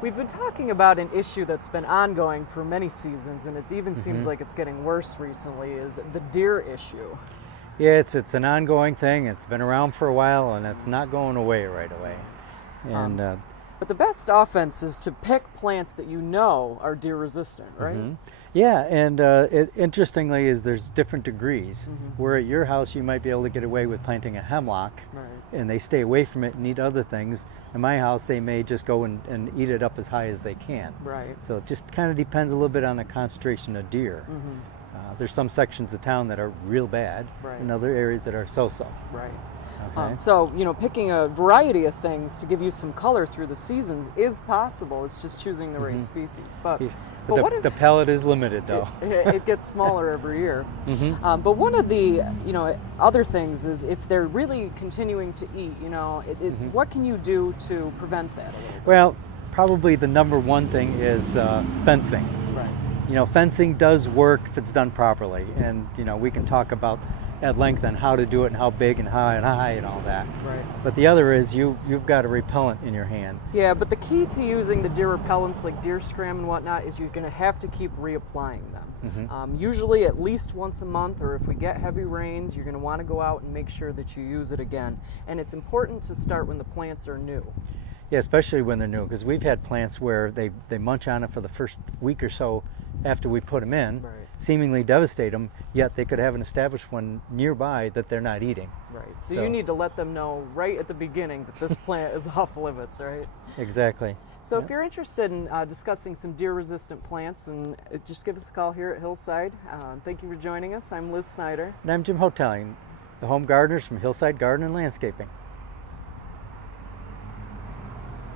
We've been talking about an issue that's been ongoing for many seasons, and it even seems like it's getting worse recently, is the deer issue. Yeah, it's an ongoing thing. It's been around for a while, and it's not going away right away. And But the best offense is to pick plants that you know are deer resistant, right? yeah, and interestingly is there's different degrees. Where at your house you might be able to get away with planting a hemlock, Right. and they stay away from it and eat other things. In my house, they may just go and eat it up as high as they can. Right. So it just kind of depends a little bit on the concentration of deer. There's some sections of town that are real bad, Right. and other areas that are so-so. Right. Okay. So, picking a variety of things to give you some color through the seasons is possible. It's just choosing the right species. But what if the palette is limited, though. it gets smaller every year? But one of the other things is if they're really continuing to eat, what can you do to prevent that a little bit? Well, probably the number one thing is fencing. Right. Fencing does work if it's done properly, and we can talk about at length on how to do it and how big and high and all that. Right. But the other is you've got a repellent in your hand. Yeah, but the key to using the deer repellents like deer scram and whatnot is you're going to have to keep reapplying them. Usually at least once a month, or if we get heavy rains, you're going to want to go out and make sure that you use it again. And it's important to start when the plants are new. Yeah, especially when they're new, because we've had plants where they munch on it for the first week or so after we put them in, Right. seemingly devastate them, yet they could have an established one nearby that they're not eating. Right. So you need to let them know right at the beginning that this plant is off limits, right? Exactly. So if you're interested in discussing some deer-resistant plants, and just give us a call here at Hillside. Thank you for joining us. I'm Liz Snyder. And I'm Jim Hotelian, the home gardeners from Hillside Garden and Landscaping.